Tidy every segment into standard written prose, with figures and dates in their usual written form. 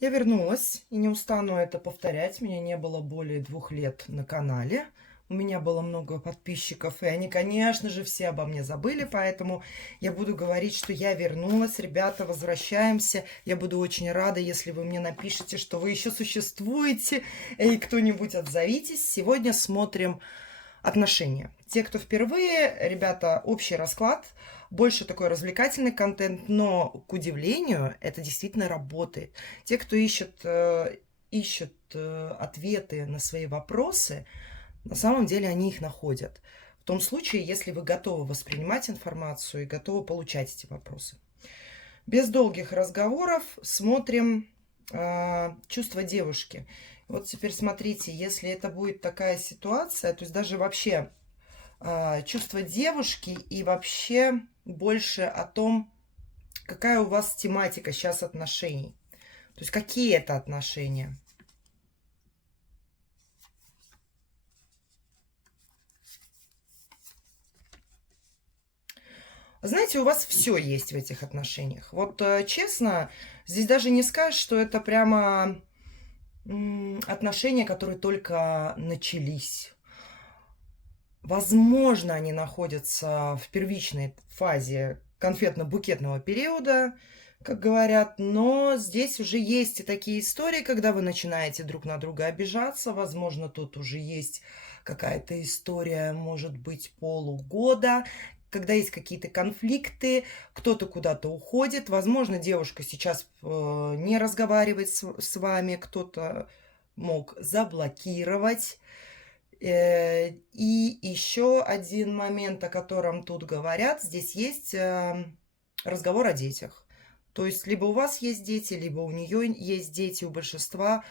Я вернулась и не устану это повторять. Меня не было более 2 лет на канале. У меня было много подписчиков, и они, конечно же, все обо мне забыли, поэтому я буду говорить, что я вернулась. Ребята, возвращаемся. Я буду очень рада, если вы мне напишите, что вы еще существуете, и кто-нибудь отзовитесь. Сегодня смотрим отношения. Те, кто впервые, ребята, общий расклад, больше такой развлекательный контент, но, к удивлению, это действительно работает. Те, кто ищет ответы на свои вопросы, на самом деле они их находят. В том случае, если вы готовы воспринимать информацию и готовы получать эти вопросы. Без долгих разговоров смотрим чувства девушки. Вот теперь смотрите, если это будет такая ситуация, то есть даже вообще чувства девушки и вообще больше о том, какая у вас тематика сейчас отношений. То есть какие это отношения. Знаете, у вас все есть в этих отношениях. Вот честно, здесь даже не скажешь, что это прямо отношения, которые только начались. Возможно, они находятся в первичной фазе конфетно-букетного периода, как говорят, но здесь уже есть и такие истории, когда вы начинаете друг на друга обижаться. Возможно, тут уже есть какая-то история, может быть, полугода, когда есть какие-то конфликты, кто-то куда-то уходит. Возможно, девушка сейчас не разговаривает с вами, кто-то мог заблокировать. И еще один момент, о котором тут говорят, здесь есть разговор о детях. То есть либо у вас есть дети, либо у нее есть дети, у большинства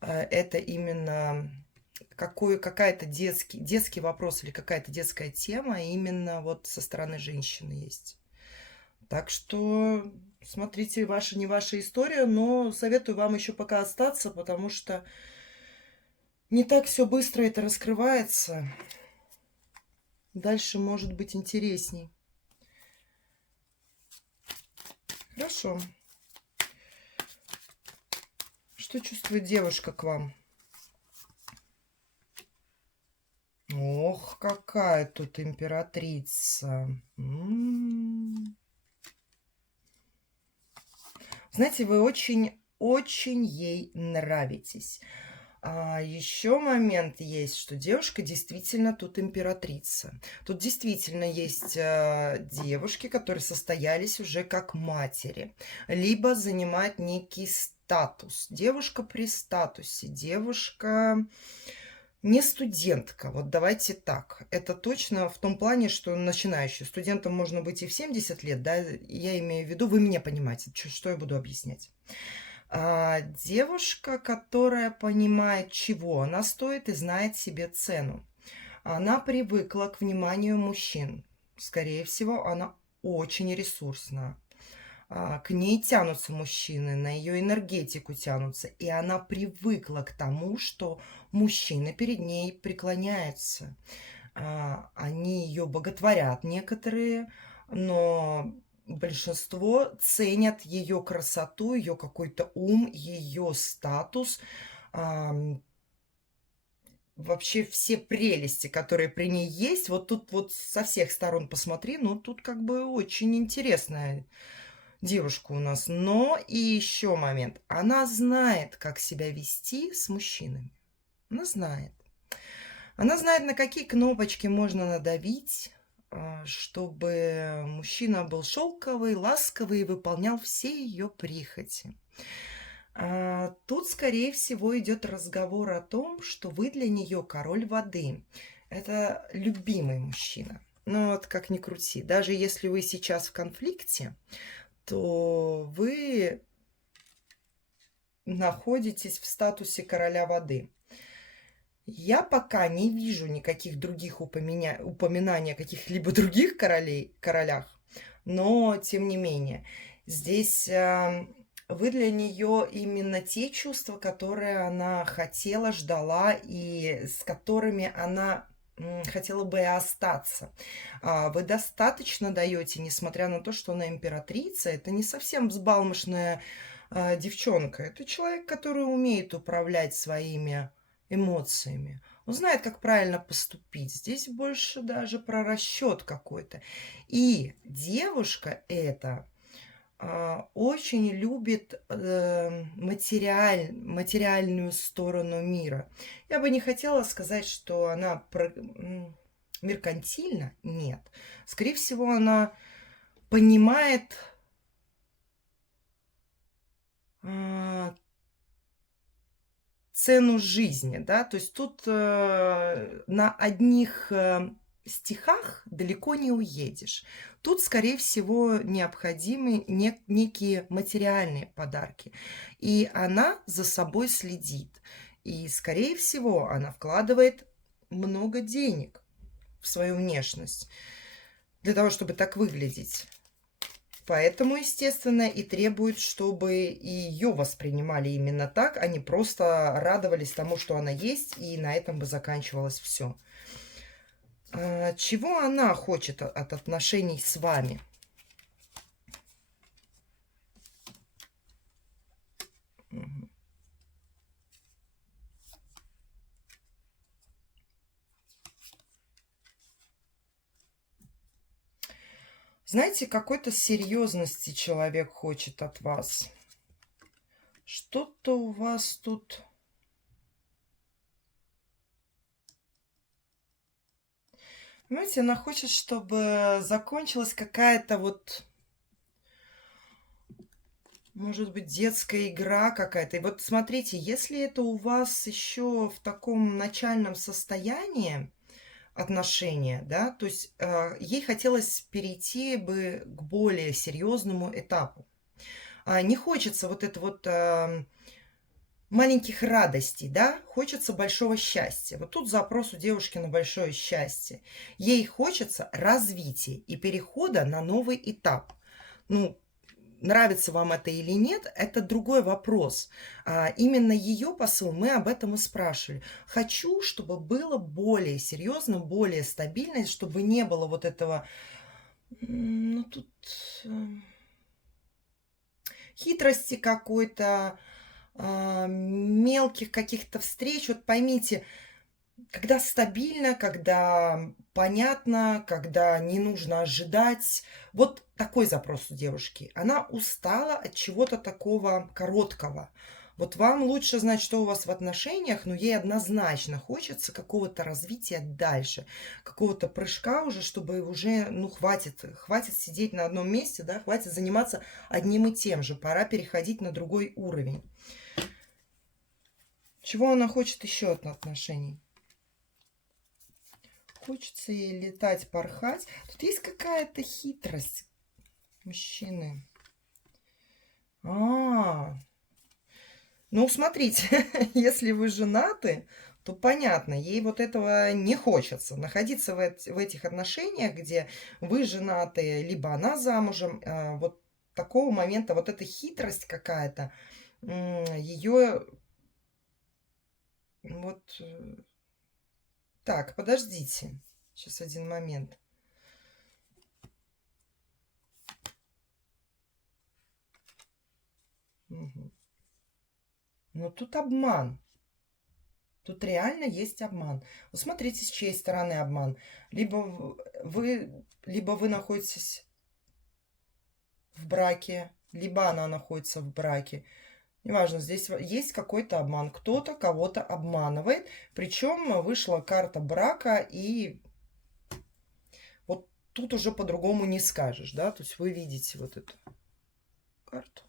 это именно какая-то детский вопрос или какая-то детская тема именно вот со стороны женщины есть. Так что смотрите, ваша не ваша история, но советую вам еще пока остаться, потому что не так все быстро это раскрывается. Дальше может быть интересней. Хорошо. Что чувствует девушка к вам? Ох, какая тут императрица. Знаете, вы очень ей нравитесь. Еще момент есть, что девушка действительно тут императрица. Тут действительно есть девушки, которые состоялись уже как матери, либо занимают некий статус. Девушка при статусе, девушка не студентка. Вот давайте так. Это точно в том плане, что начинающий. Студентом можно быть и в 70 лет, да, я имею в виду, вы меня понимаете, что я буду объяснять. Девушка, которая понимает, чего она стоит и знает себе цену. Она привыкла к вниманию мужчин. Скорее всего, она очень ресурсна. К ней тянутся мужчины, на ее энергетику тянутся. И она привыкла к тому, что мужчины перед ней преклоняются. Они ее боготворят некоторые, но большинство ценят ее красоту, ее какой-то ум, ее статус, вообще все прелести, которые при ней есть. Вот тут вот со всех сторон посмотри, ну тут как бы очень интересная девушка у нас. Но и еще момент. Она знает, как себя вести с мужчинами. Она знает. Она знает, на какие кнопочки можно надавить, чтобы мужчина был шелковый, ласковый и выполнял все ее прихоти. Тут, скорее всего, идет разговор о том, что вы для нее король воды. Это любимый мужчина. Ну вот как ни крути. Даже если вы сейчас в конфликте, то вы находитесь в статусе короля воды. Я пока не вижу никаких других упоминаний о каких-либо других королях, но тем не менее, здесь вы для нее именно те чувства, которые она хотела, ждала и с которыми она хотела бы и остаться. Вы достаточно даете, несмотря на то, что она императрица, это не совсем взбалмошная девчонка. Это человек, который умеет управлять своими эмоциями. Он знает, как правильно поступить. Здесь больше даже про расчет какой-то. И девушка эта очень любит материальную сторону мира. Я бы не хотела сказать, что она меркантильна. Нет. Скорее всего, она понимает цену жизни, да, то есть тут на одних стихах далеко не уедешь. Тут, скорее всего, необходимы некие материальные подарки. И она за собой следит. И, скорее всего, она вкладывает много денег в свою внешность для того, чтобы так выглядеть. Поэтому, естественно, и требует, чтобы и ее воспринимали именно так, а не просто радовались тому, что она есть, и на этом бы заканчивалось все. Чего она хочет от отношений с вами? Мгм. Знаете, какой-то серьезности человек хочет от вас. Что-то у вас тут... Понимаете, она хочет, чтобы закончилась какая-то вот, может быть, детская игра какая-то. И вот смотрите, если это у вас еще в таком начальном состоянии отношения, да, то есть ей хотелось перейти бы к более серьезному этапу. Не хочется вот это вот маленьких радостей, да, хочется большого счастья. Вот тут запрос у девушки на большое счастье. Ей хочется развития и перехода на новый этап. Ну, нравится вам это или нет, это другой вопрос. Именно ее посыл мы об этом и спрашивали. Хочу, чтобы было более серьезно, более стабильно, чтобы не было вот этого, ну тут хитрости какой-то, мелких каких-то встреч. Вот поймите, когда стабильно, когда понятно, когда не нужно ожидать. Вот такой запрос у девушки. Она устала от чего-то такого короткого. Вот вам лучше знать, что у вас в отношениях, но ей однозначно хочется какого-то развития дальше, какого-то прыжка уже, чтобы уже, ну, хватит сидеть на одном месте, да, хватит заниматься одним и тем же, пора переходить на другой уровень. Чего она хочет еще от отношений? Хочется ей летать, порхать. Тут есть какая-то хитрость мужчины. Ну, смотрите, если вы женаты, то понятно, ей вот этого не хочется. Находиться в этих отношениях, где вы женаты, либо она замужем, вот такого момента, вот эта хитрость какая-то, ее вот... Так, подождите. Сейчас один момент. Мгм. Но тут обман. Тут реально есть обман. Вот смотрите, с чьей стороны обман. Либо вы находитесь в браке, либо она находится в браке. Неважно, здесь есть какой-то обман. Кто-то кого-то обманывает. Причем вышла карта брака, и вот тут уже по-другому не скажешь, да? То есть вы видите вот эту карту.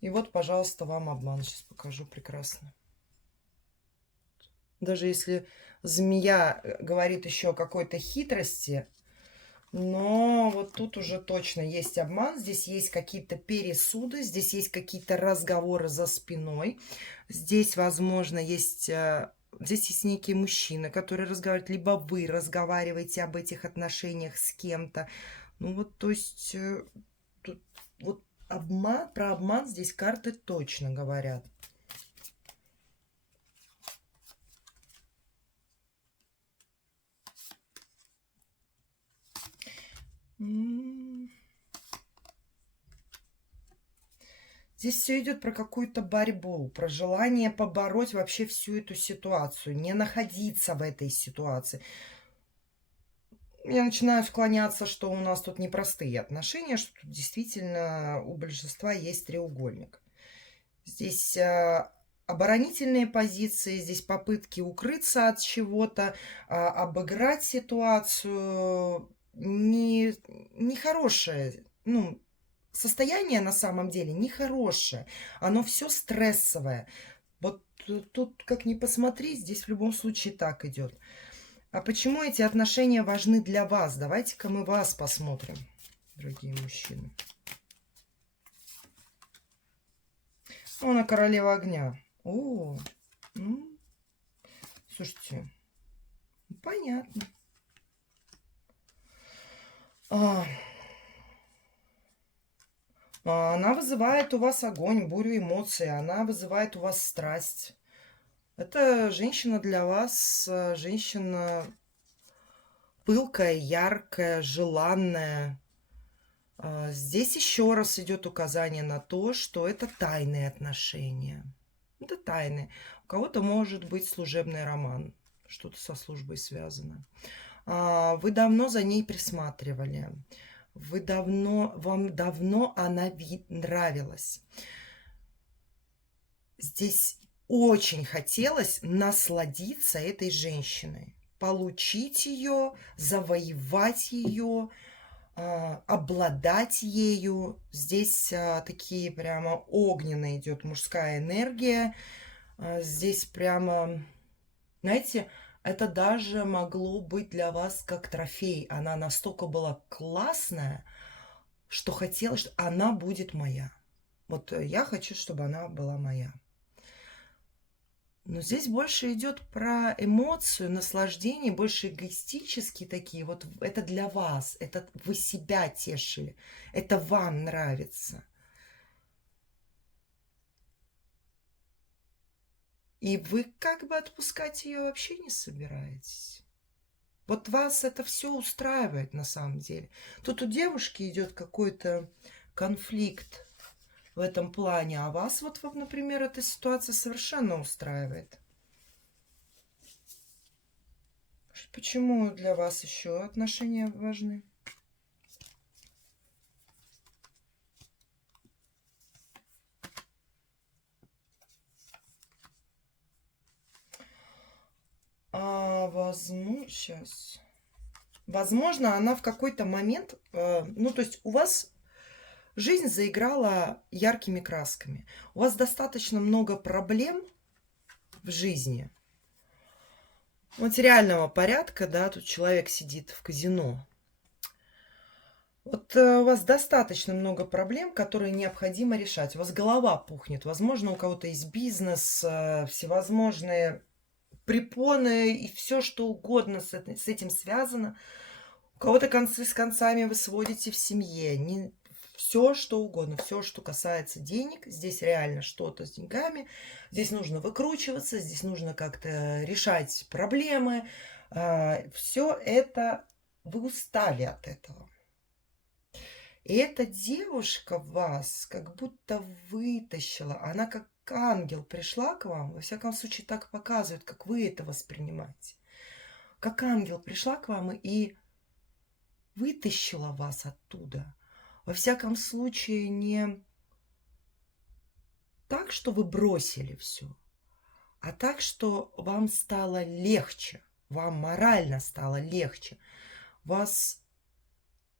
И вот, пожалуйста, вам обман. Сейчас покажу прекрасно. Даже если змея говорит еще о какой-то хитрости, но вот тут уже точно есть обман. Здесь есть какие-то пересуды, здесь есть какие-то разговоры за спиной. Здесь, возможно, здесь есть некий мужчина, который разговаривает, либо вы разговариваете об этих отношениях с кем-то. Ну вот, то есть, тут вот про обман здесь карты точно говорят. Здесь все идет про какую-то борьбу, про желание побороть вообще всю эту ситуацию, не находиться в этой ситуации. Я начинаю склоняться, что у нас тут непростые отношения, что тут действительно у большинства есть треугольник. Здесь оборонительные позиции, здесь попытки укрыться от чего-то, обыграть ситуацию. Нехорошее, ну, состояние на самом деле нехорошее. Оно все стрессовое. Вот тут, как ни посмотри, здесь в любом случае так идет. А почему эти отношения важны для вас? Давайте-ка мы вас посмотрим, дорогие мужчины. Она королева огня. О, ну, слушайте, понятно. Она вызывает у вас огонь, бурю эмоций, она вызывает у вас страсть. Это женщина для вас, женщина пылкая, яркая, желанная. Здесь еще раз идет указание на то, что это тайные отношения. Это тайны. У кого-то может быть служебный роман, что-то со службой связано. Вы давно за ней присматривали. Вам давно она нравилась. Здесь очень хотелось насладиться этой женщиной, получить ее, завоевать ее, обладать ею. Здесь такие прямо огненная идет мужская энергия. Здесь прямо, знаете, это даже могло быть для вас как трофей. Она настолько была классная, что хотела, что она будет моя. Вот я хочу, чтобы она была моя. Но здесь больше идет про эмоцию, наслаждение, больше эгоистические такие. Вот это для вас, это вы себя тешили, это вам нравится. И вы как бы отпускать ее вообще не собираетесь. Вот вас это все устраивает на самом деле. Тут у девушки идет какой-то конфликт в этом плане, а вас вот, например, эта ситуация совершенно устраивает. Почему для вас еще отношения важны? Сейчас. Возможно, она в какой-то момент, ну, то есть у вас жизнь заиграла яркими красками. У вас достаточно много проблем в жизни. Материального порядка, да, тут человек сидит в казино. Вот у вас достаточно много проблем, которые необходимо решать. У вас голова пухнет. Возможно, у кого-то есть бизнес, всевозможные препоны и все, что угодно с этим связано. У кого-то концы с концами вы сводите в семье. Не все, что угодно, все, что касается денег. Здесь реально что-то с деньгами. Здесь нужно выкручиваться, здесь нужно как-то решать проблемы. Все это вы устали от этого. И эта девушка вас как будто вытащила. Она как ангел пришла к вам. Во всяком случае, так показывает, как вы это воспринимаете. Как ангел пришла к вам и вытащила вас оттуда. Во всяком случае, не так, что вы бросили все, а так, что вам стало легче. Вам морально стало легче. Вас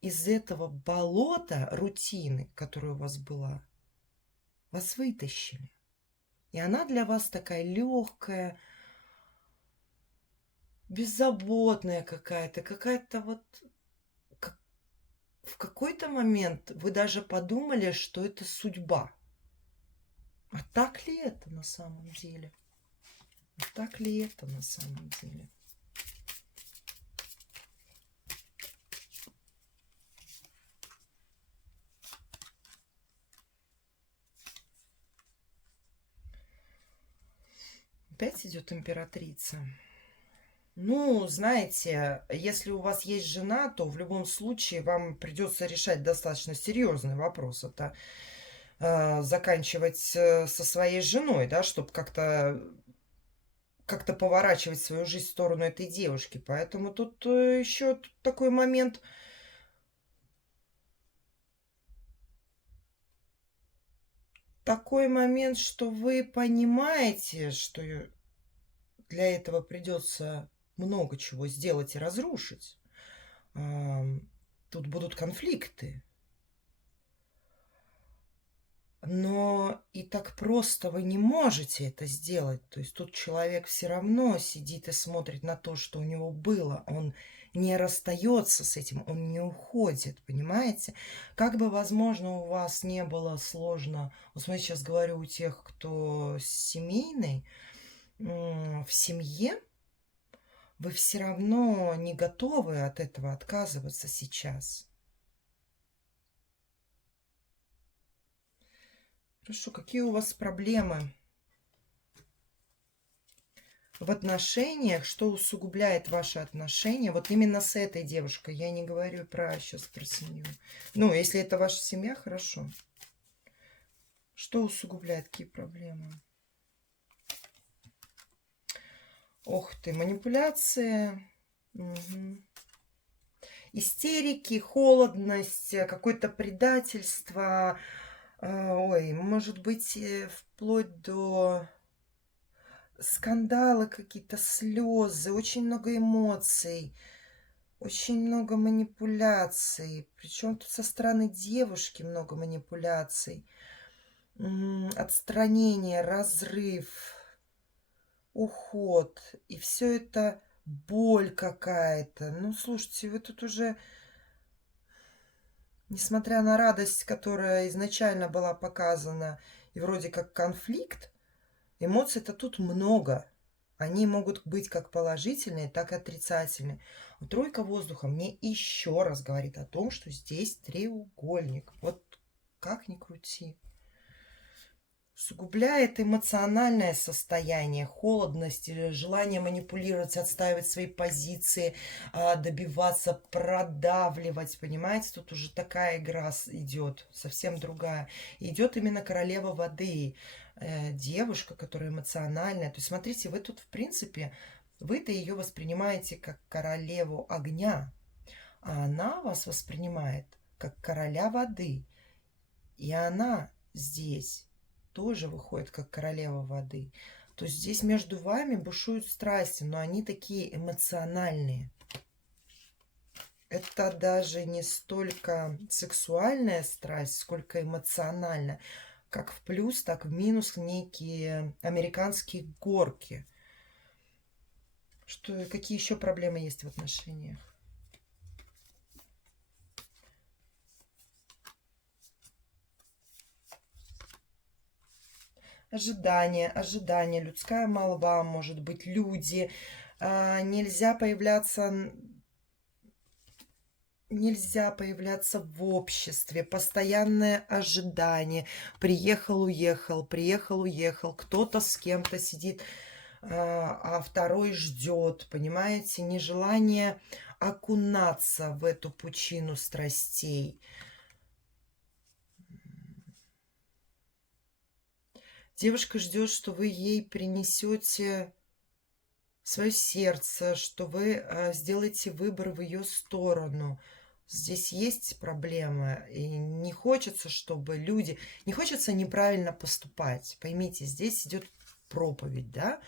из этого болота рутины, которая у вас была, вас вытащили. И она для вас такая легкая, беззаботная какая-то вот... В какой-то момент вы даже подумали, что это судьба. А так ли это на самом деле? А так ли это на самом деле? Опять идет императрица. Ну, знаете, если у вас есть жена, то в любом случае вам придется решать достаточно серьезный вопрос. Это заканчивать со своей женой, да, чтобы как-то поворачивать свою жизнь в сторону этой девушки. Поэтому тут еще такой момент. Такой момент, что вы понимаете, что для этого придется много чего сделать и разрушить. Тут будут конфликты. Но и так просто вы не можете это сделать. То есть тут человек все равно сидит и смотрит на то, что у него было. Он не расстается с этим, он не уходит, понимаете? Как бы, возможно, у вас не было сложно, вот смотрите, сейчас говорю у тех, кто семейный, в семье вы все равно не готовы от этого отказываться сейчас. Хорошо, какие у вас проблемы в отношениях, что усугубляет ваши отношения? Вот именно с этой девушкой. Я не говорю сейчас про семью. Ну, если это ваша семья, хорошо. Что усугубляет, какие проблемы? Ох ты, манипуляции. Угу. Истерики, холодность, какое-то предательство. Ой, может быть, вплоть до скандалы какие-то, слезы, очень много эмоций, очень много манипуляций. Причем тут со стороны девушки много манипуляций. Отстранение, разрыв, уход. И все это боль какая-то. Ну, слушайте, вы тут уже, несмотря на радость, которая изначально была показана, и вроде как конфликт, эмоций-то тут много. Они могут быть как положительные, так и отрицательные. Но тройка воздуха мне еще раз говорит о том, что здесь треугольник. Вот как ни крути. Усугубляет эмоциональное состояние, холодность, желание манипулировать, отстаивать свои позиции, добиваться, продавливать. Понимаете, тут уже такая игра идет, совсем другая. Идет именно королева воды, девушка, которая эмоциональная. То есть, смотрите, вы тут, в принципе, вы-то ее воспринимаете как королеву огня, а она вас воспринимает как короля воды. И она здесь тоже выходит как королева воды. То есть здесь между вами бушуют страсти, но они такие эмоциональные. Это даже не столько сексуальная страсть, сколько эмоциональная. Как в плюс, так в минус некие американские горки. Какие еще проблемы есть в отношениях? Ожидания, людская молва, может быть, люди. Нельзя появляться в обществе, постоянное ожидание. Приехал, уехал, кто-то с кем-то сидит, а второй ждет, понимаете, нежелание окунаться в эту пучину страстей. Девушка ждет, что вы ей принесете свое сердце, что вы сделаете выбор в ее сторону. Здесь есть проблема, и не хочется, чтобы люди... Не хочется неправильно поступать. Поймите, здесь идет проповедь, да?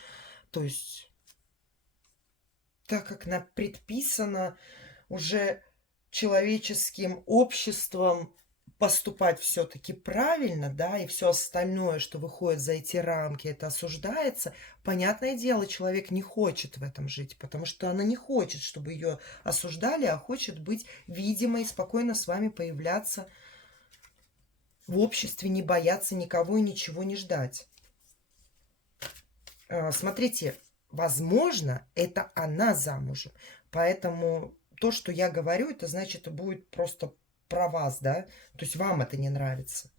То есть, так как предписано уже человеческим обществом поступать все-таки правильно, да, и все остальное, что выходит за эти рамки, это осуждается. Понятное дело, человек не хочет в этом жить, потому что она не хочет, чтобы ее осуждали, а хочет быть видимой, спокойно с вами появляться в обществе, не бояться никого и ничего не ждать. Смотрите, возможно, это она замужем, поэтому то, что я говорю, это значит, это будет просто про вас, да, то есть вам это не нравится.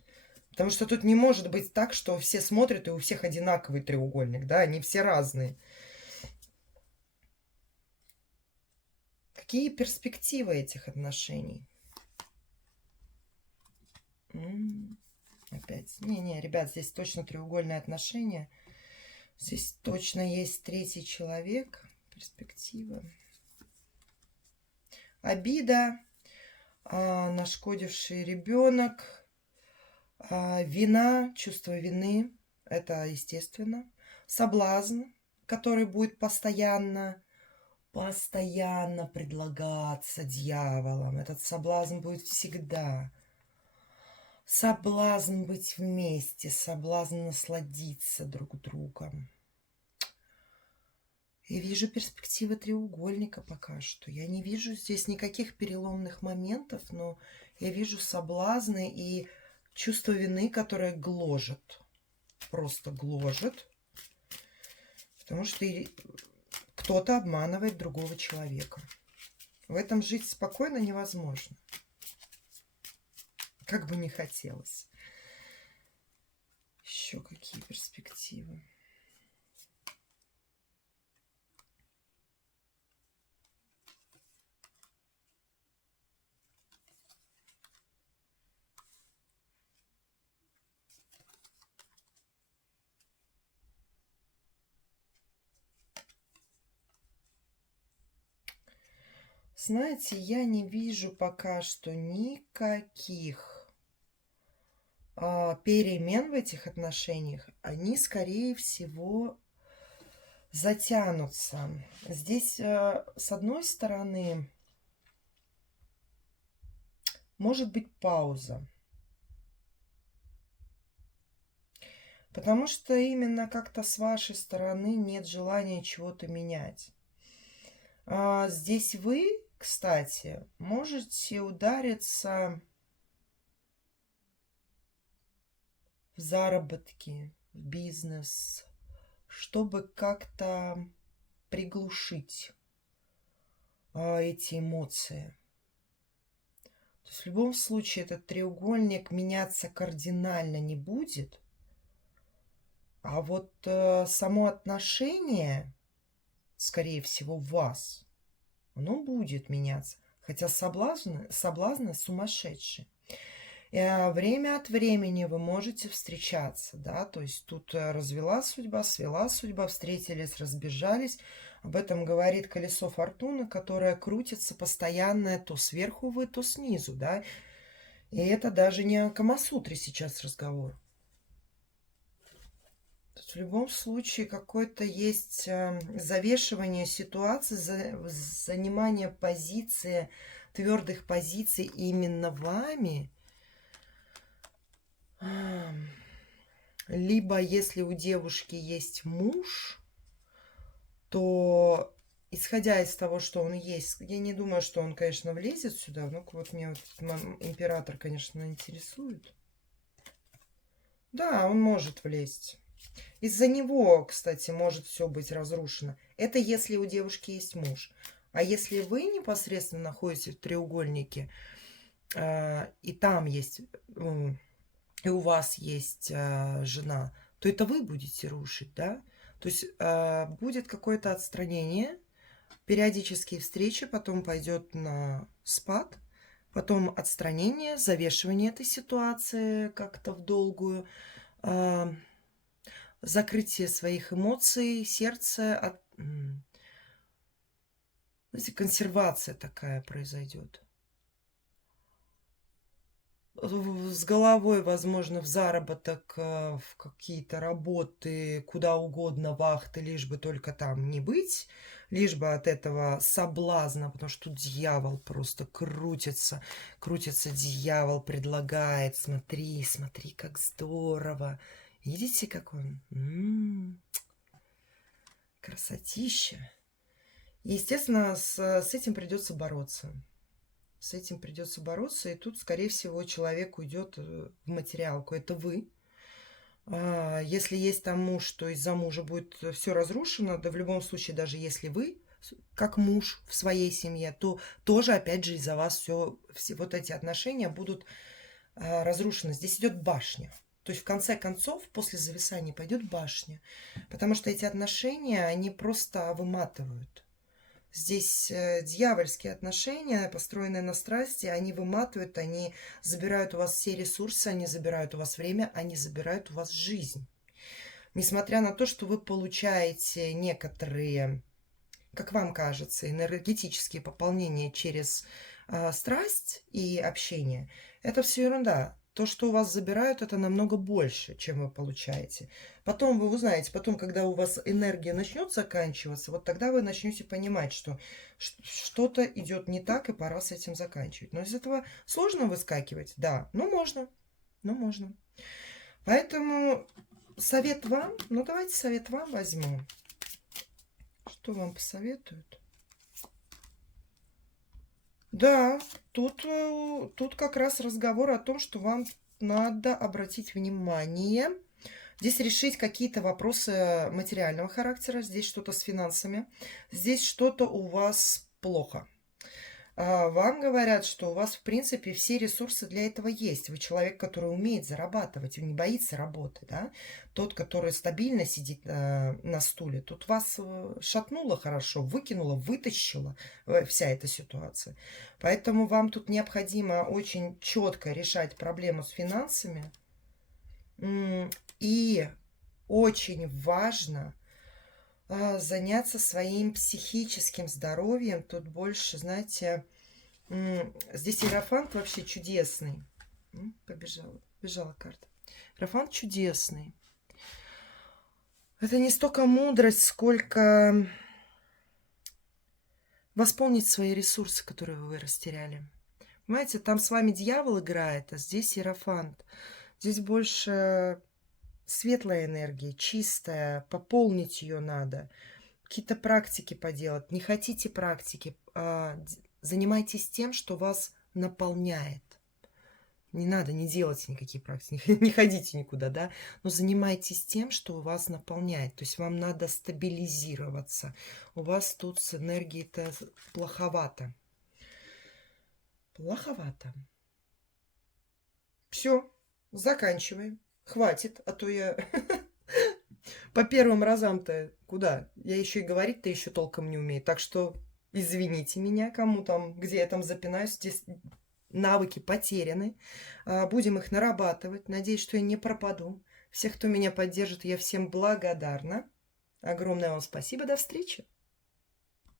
Потому что тут не может быть так, что все смотрят, и у всех одинаковый треугольник, да, они все разные. Какие перспективы этих отношений? Опять. Не-не, ребят, здесь точно треугольные отношения. Здесь точно есть третий человек. Перспектива. Обида. Нашкодивший ребенок. Вина, чувство вины. Это естественно. Соблазн, который будет постоянно предлагаться дьяволом. Этот соблазн будет всегда. Соблазн быть вместе, соблазн насладиться друг другом. Я вижу перспективы треугольника пока что. Я не вижу здесь никаких переломных моментов, но я вижу соблазны и чувство вины, которое гложет. Просто гложет. Потому что кто-то обманывает другого человека. В этом жить спокойно невозможно. Как бы не хотелось. Еще какие перспективы? Знаете, я не вижу пока что никаких перемен в этих отношениях. Они, скорее всего, затянутся. Здесь, с одной стороны, может быть пауза. Потому что именно как-то с вашей стороны нет желания чего-то менять. Здесь вы, кстати, можете удариться в заработки, в бизнес, чтобы как-то приглушить эти эмоции. То есть в любом случае этот треугольник меняться кардинально не будет. А вот само отношение, скорее всего, в вас, оно будет меняться. Хотя соблазны сумасшедшие. Время от времени вы можете встречаться, да, то есть тут развела судьба, свела судьба, встретились, разбежались. Об этом говорит колесо фортуны, которое крутится постоянно то сверху вы, то снизу, да. И это даже не о Камасутре сейчас разговор. Тут в любом случае какое-то есть завешивание ситуации, занимание позиции, твердых позиций именно вами. Либо если у девушки есть муж, то исходя из того, что он есть, я не думаю, что он, конечно, влезет сюда. Ну-ка, вот меня вот император, конечно, интересует. Да, он может влезть. Из-за него, кстати, может все быть разрушено. Это если у девушки есть муж. А если вы непосредственно находитесь в треугольнике, и там есть... и у вас есть жена, то это вы будете рушить, да? То есть будет какое-то отстранение, периодические встречи, потом пойдет на спад, потом отстранение, завешивание этой ситуации как-то в долгую, закрытие своих эмоций, сердца, знаете, консервация такая произойдет. С головой, возможно, в заработок, в какие-то работы, куда угодно, вахты, лишь бы только там не быть, лишь бы от этого соблазна, потому что тут дьявол просто крутится, крутится дьявол, предлагает, смотри, смотри, как здорово. Видите, как он? Красотища. Естественно, с этим придется бороться. С этим придется бороться, и тут, скорее всего, человек уйдет в материалку. Это вы. Если есть там муж, то из-за мужа будет все разрушено. Да в любом случае, даже если вы как муж в своей семье, то тоже, опять же, из-за вас все вот эти отношения будут разрушены. Здесь идет башня. То есть, в конце концов, после зависания пойдет башня. Потому что эти отношения, они просто выматывают. Здесь дьявольские отношения, построенные на страсти, они выматывают, они забирают у вас все ресурсы, они забирают у вас время, они забирают у вас жизнь. Несмотря на то, что вы получаете некоторые, как вам кажется, энергетические пополнения через страсть и общение, это все ерунда. То, что у вас забирают, это намного больше, чем вы получаете. Потом вы узнаете, потом, когда у вас энергия начнет заканчиваться, вот тогда вы начнете понимать, что что-то идет не так, и пора с этим заканчивать. Но из этого сложно выскакивать, да, но можно, но можно. Поэтому совет вам, ну давайте совет вам возьму. Что вам посоветуют? Да, тут как раз разговор о том, что вам надо обратить внимание. Здесь решить какие-то вопросы материального характера. Здесь что-то с финансами. Здесь что-то у вас плохо. Вам говорят, что у вас, в принципе, все ресурсы для этого есть. Вы человек, который умеет зарабатывать, не боится работы, да? Тот, который стабильно сидит на стуле. Тут вас шатнуло хорошо, выкинуло, вытащило вся эта ситуация. Поэтому вам тут необходимо очень четко решать проблему с финансами. И очень важно заняться своим психическим здоровьем. Тут больше, знаете, здесь иерофант вообще чудесный. Побежала карта. Иерофант чудесный. Это не столько мудрость, сколько восполнить свои ресурсы, которые вы растеряли. Понимаете, там с вами дьявол играет, а здесь иерофант. Здесь больше светлая энергия, чистая, пополнить ее надо. Какие-то практики поделать. Не хотите практики, занимайтесь тем, что вас наполняет. Не надо, не делайте никакие практики, не ходите никуда, да, но занимайтесь тем, что вас наполняет. То есть вам надо стабилизироваться. У вас тут с энергией-то плоховато. Плоховато. Все, заканчиваем. Хватит, а то я по первым разам-то куда? Я еще и говорить-то еще толком не умею. Так что извините меня, кому там, где я там запинаюсь. Здесь навыки потеряны. Будем их нарабатывать. Надеюсь, что я не пропаду. Всех, кто меня поддержит, я всем благодарна. Огромное вам спасибо. До встречи.